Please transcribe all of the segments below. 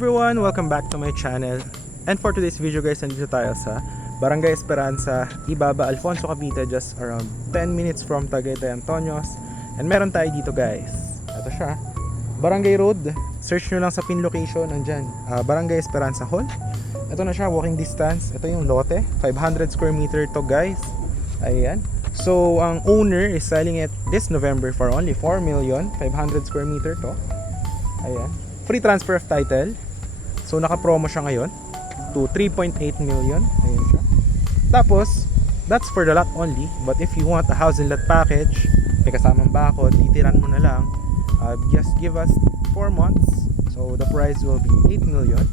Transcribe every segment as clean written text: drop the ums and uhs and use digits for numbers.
Everyone, welcome back to my channel. And for today's video guys, nandito tayo sa Barangay Esperanza, Ibaba, Alfonso, Cavite, just around 10 minutes from Tagaytay, Antonios. And meron tayo dito guys. Ito siya, Barangay Road. Search nyo lang sa pin location, nandyan, Barangay Esperanza Hall. Ito na siya, walking distance. Ito yung lote, 500 square meter to guys. Ayan. So, ang owner is selling it this November for only 4 million, 500 square meter to. Ayan. Free transfer of title. So naka-promo siya ngayon to 3.8 million. Ayun siya. Tapos, that's for the lot only. But if you want a house and lot package, may kasamang bakod, titiran mo na lang. Just give us 4 months. So the price will be 8 million.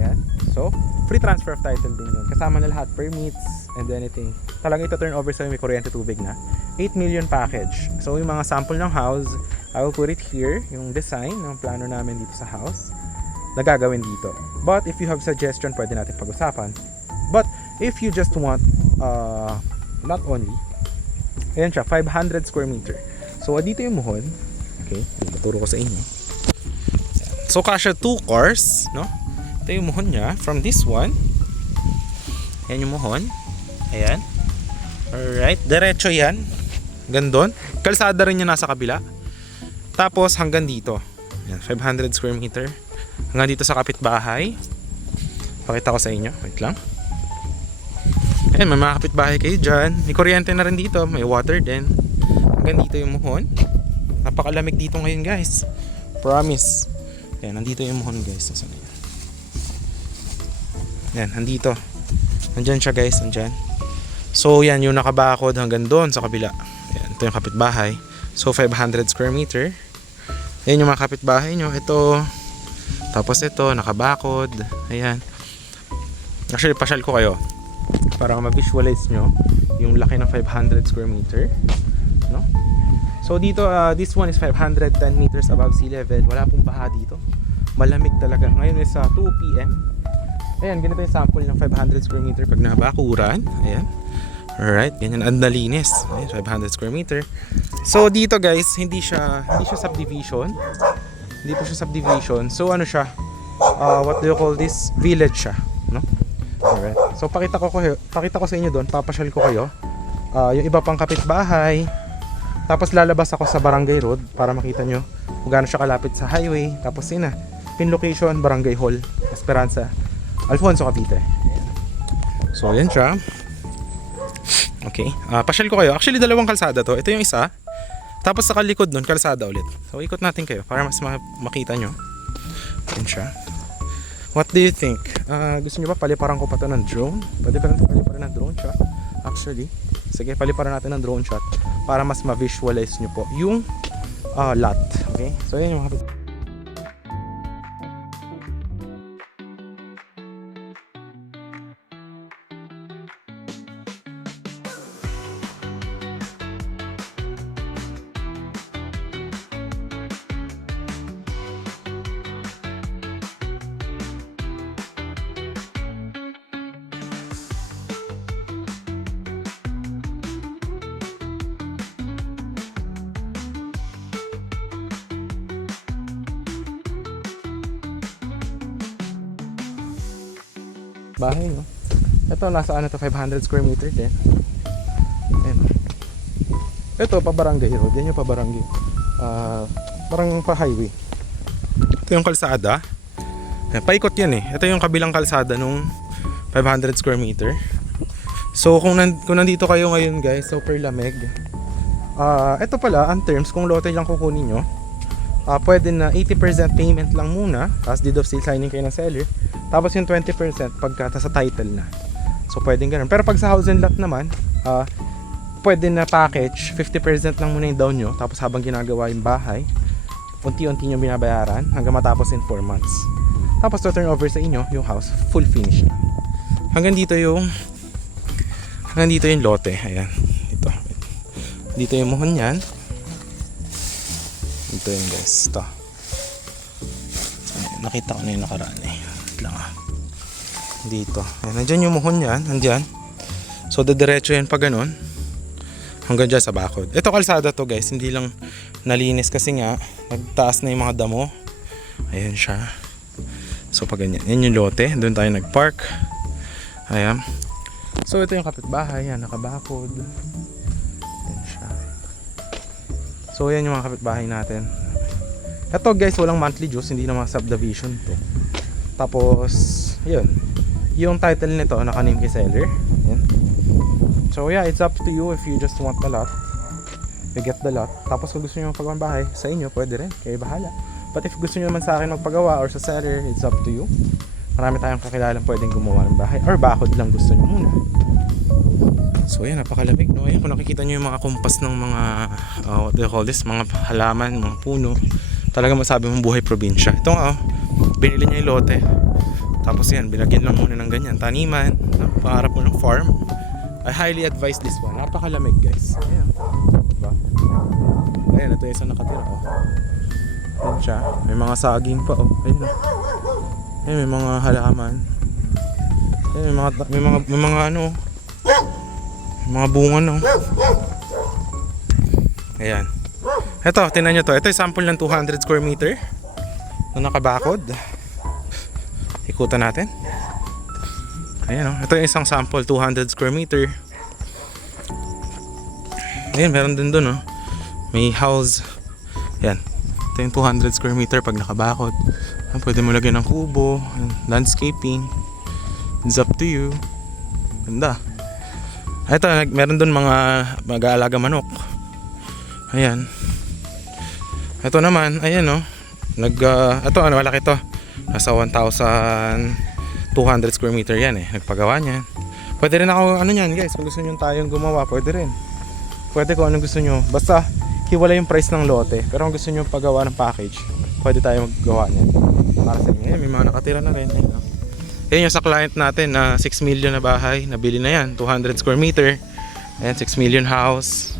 Ayan. So, free transfer of title din yun. Kasama na lahat, permits and anything. Talagang ito turn over sa'yo, may kuryente tubig na. 8 million package. So yung mga sample ng house, I will put it here. Yung design ng plano namin dito sa house na gagawin dito. But if you have suggestion, pwede natin pag-usapan. But if you just want not only, ayan siya, 500 square meter. So dito yung muhon. Okay, tuturo ko sa inyo. So kasya 2 cars, no? Ito yung muhon niya from this one. Ayan yung muhon. Ayan. Alright, diretso yan. Gandun. Kalsada rin yung nasa kabila. Tapos hanggang dito. Ayan, 500 square meter. Hanggang dito sa kapitbahay. Pakita ko sa inyo. Wait lang. Ayan, may mga kapitbahay kayo dyan. May kuryente na rin dito. May water din. Hanggang dito yung muhon. Napakalamig dito ngayon guys. Promise. Ayan, nandito yung muhon guys. Nasaan na yan? Ayan, nandito. Nandyan siya guys. Nandyan. So yan, yung nakabakod hanggang doon sa kabila. Ayan, ito yung kapitbahay. So 500 square meter. Ayan yung mga kapitbahay nyo. Ito. Tapos ito, nakabakod. Ayan. Actually, pasyal ko kayo para ma-visualize nyo yung laki ng 500 square meter. No? So dito, this one is 510 meters above sea level. Wala pong baha dito. Malamig talaga. Ngayon is 2 PM. Ayan, ganito yung sample ng 500 square meter pag nabakuran. Ayan. Alright, ganyan ang nalinis. Ayan, 500 square meter. So dito guys, hindi siya subdivision. Hindi po siya subdivision. So ano siya? What do you call this? Village siya, no? Alright. So pakita ko sa inyo doon, papasyal ko kayo. Yung iba pang kapitbahay. Tapos lalabas ako sa Barangay Road para makita nyo kung gaano siya kalapit sa highway. Tapos yun na, pin location, Barangay Hall, Esperanza, Alfonso, Cavite. So yan siya. Okay, pasyal ko kayo. Actually, dalawang kalsada to. Ito yung isa. Tapos sa kalikod nun, kalsada ulit. So, ikot natin kayo para mas makita nyo. Yan siya. What do you think? Gusto nyo ba paliparan ko pa to ng drone? Pwede pa rin ito paliparan ng drone shot. Actually, sige, paliparan natin ng drone shot para mas ma-visualize nyo po yung lot. Okay? So, yan yung mga... bahay, no? Ito, nasa ano to, 500 square meter din. Ayan. Ito, pa barangay road. Yan yung pa barangay. Parang pa highway. Ito yung kalsada. Ayan, paikot yan eh. Ito yung kabilang kalsada nung 500 square meter. So, kung nandito kayo ngayon guys, super lamig. Ito pala, ang terms, kung lote lang kukunin nyo, pwede na 80% payment lang muna. Tapos deed of sale signing kayo ng seller. Tapos yung 20% pagka sa title na. So pwedeng ganun. Pero pag sa house and lot naman, pwede na package, 50% lang muna yung down nyo. Tapos habang ginagawa yung bahay, unti-unti nyo binabayaran hanggang matapos in 4 months. Tapos to turn over sa inyo yung house, full finish na. Hanggang dito yung lote. Ayan. Dito yung muhon yan. Dito yung guys. Ito. So, nakita ko na yung nakaraan eh. Lang dito. Ayan, nandyan yung muhon yan. Nandyan. So, diretso yan pa ganun. Hanggang dyan sa bakod. Ito kalsada to guys. Hindi lang nalinis kasi nga nagtaas na yung mga damo. Ayan siya. So pag ganyan, yan yung lote, doon tayo nag-park. Ayan. So ito yung kapitbahay, yan, nakabakod. Yan siya. So yan yung mga kapitbahay natin. Ito guys, walang monthly dues, hindi na mga subdivision to. Tapos, yun. Yung title nito, naka-name kay seller. Yan. So yeah, it's up to you if you just want the lot. You get the lot. Tapos kung gusto nyo magpagawa ng bahay, sa inyo, pwede rin. Kayo bahala. But if gusto nyo naman sa akin magpagawa or sa seller, it's up to you. Marami tayong kakilalang pwedeng gumawa ng bahay. Or bakod lang gusto nyo muna. So yan, napakalamig, no? Ayan, kung nakikita nyo yung mga kumpas ng mga what do you call this? Mga halaman, mga puno. Talaga masabi mong buhay probinsya. Ito nga, binili niya yung lote. Tapos yan, bilagyan lang muna ng ganyan. Taniman, no? Pangarap mo ng farm. I highly advise this one. Napakalamig, guys. Ayan. Diba? Ayan, ito yung isang nakatira, Ayan siya. May mga saging pa, Ayan, Ayan, may mga halaman. Ayan, may mga ano, mga bunga, no? Ayan. Ito, tingnan nyo to. Ito yung sample ng 200 square meter na nakabakod. Ikutan natin. Ayan, ito yung isang sample 200 square meter. Ayan, meron din dun, may house. Ayan, ito yung 200 square meter pag nakabakod. Ayan, pwede mo lagyan ng kubo, landscaping. It's up to you. Ganda. Ito, meron dun mga mag-aalaga manok. Ayan. Ito naman, ayan, ito, malaki to. Nasa 1,200 square meter yan, nagpagawa niyan. Pwede rin ako, guys, kung gusto nyo tayong gumawa, pwede rin. Pwede kung anong gusto nyo. Basta, hiwala yung price ng lote. Pero kung gusto nyo paggawa ng package, pwede tayo maggawa niyan. Para sa inyo, may mga nakatira na rin. Ayan yung sa client natin na 6 million na bahay, nabili na yan, 200 square meter. Ayan, 6 million house.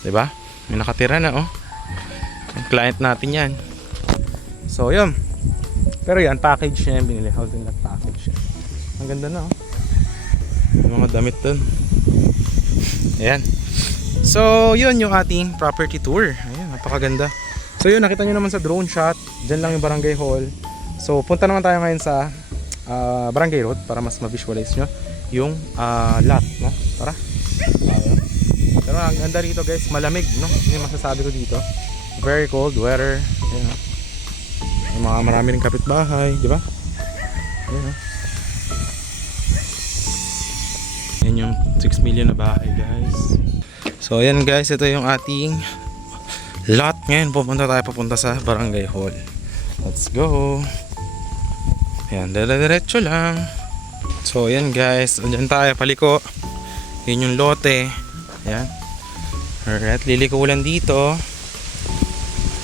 Diba? May nakatira na, yung client natin yan. So, yun. Pero yan, package niya yung binili. Housing lot package yan. Ang ganda na, yung mga damit dun. Ayan. So, yun yung ating property tour. Ayan, napakaganda. So, yun, nakita nyo naman sa drone shot. Diyan lang yung barangay hall. So, punta naman tayo ngayon sa barangay road para mas ma-visualize nyo yung lot, no? Tara. Pero ang ganda rito, guys, malamig, no? Yung masasabi ko dito. Very cold weather. Ayan, yung mga marami ring kapitbahay, di ba? Ayan, Yan yung 6 million na bahay, guys. So ayan, guys, ito yung ating lot. Ngayon papunta sa barangay hall. Let's go. Ayan, diretso lang. So ayan, guys, andyan tayo, paliko. Yun yung lote. Ayan. Alright, liliko lang dito.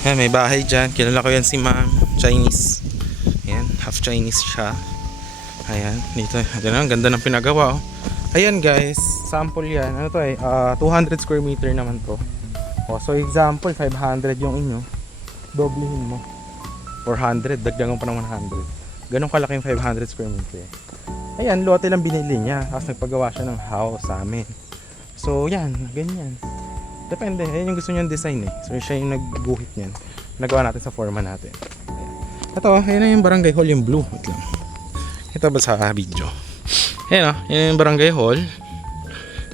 Ayan, may bahay dyan. Kilala ko yan si ma'am. Chinese. Ayan, half Chinese siya. Ayan, dito. Ayan, ang ganda ng pinagawa, Ayan, guys, sample yan. Ano to 200 square meter naman to. So example, 500 yung inyo. Doblehin mo. 400, dagdagan pa ng 100. Ganun kalaki yung 500 square meter. Ayan, lote lang binili niya. Tapos nagpagawa siya ng house sa amin. So yan, ganyan. Depende, ayan yung gusto niyang design So siya yung nagguhit niyan. Nagawa natin sa forma natin. Ayan. Ito, ayan yung barangay hall, yung blue. Wait lang. Ito ba sa video? Ayan yan yung barangay hall.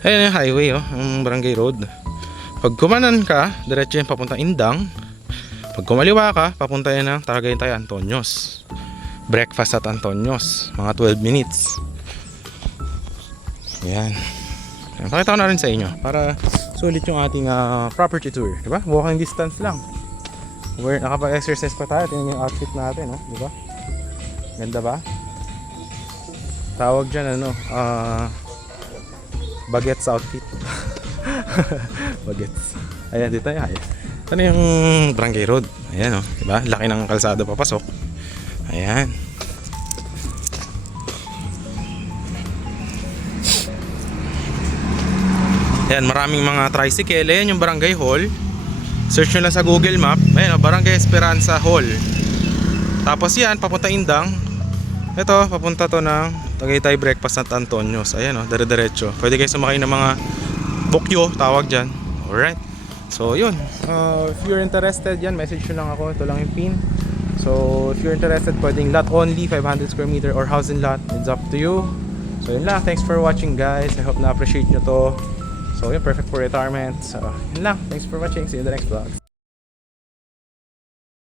Ayan yung highway yung barangay road. Pag kumanan ka, diretso yan papunta Indang. Pag kumaliwa ka, papunta yan ng Tagaytay Antonios. Breakfast at Antonios, mga 12 minutes. Ayan. Pakita ko na rin sa inyo para sulit yung ating property tour, di ba? Walking distance lang. Nakapag-exercise pa tayo. Tingnan yung outfit natin, di ba? Ganda ba? Tawag dyan, bagets outfit. Bagets. Ayan, dito yan. Ano yung barangay road? Ayan, di ba? Laki ng kalsada papasok. Ayan. Ayan, maraming mga tricycle. Ayan yung barangay hall. Search nyo lang sa Google Map. Ayan, Barangay Esperanza Hall. Tapos yan, papunta Indang. Ito, papunta to ng Tagaytay Breakfast at Antonios. Ayan, dire-diretso. Pwede kayo sumakay ng mga bukyo, tawag dyan. Alright. So, yun. If you're interested yan, message nyo lang ako. Ito lang yung pin. So if you're interested, pwedeng lot only, 500 square meter or house and lot, it's up to you. So yun lang, thanks for watching guys. I hope na-appreciate nyo to. So yun, perfect for retirement. So yun lang, thanks for watching. See you in the next vlog.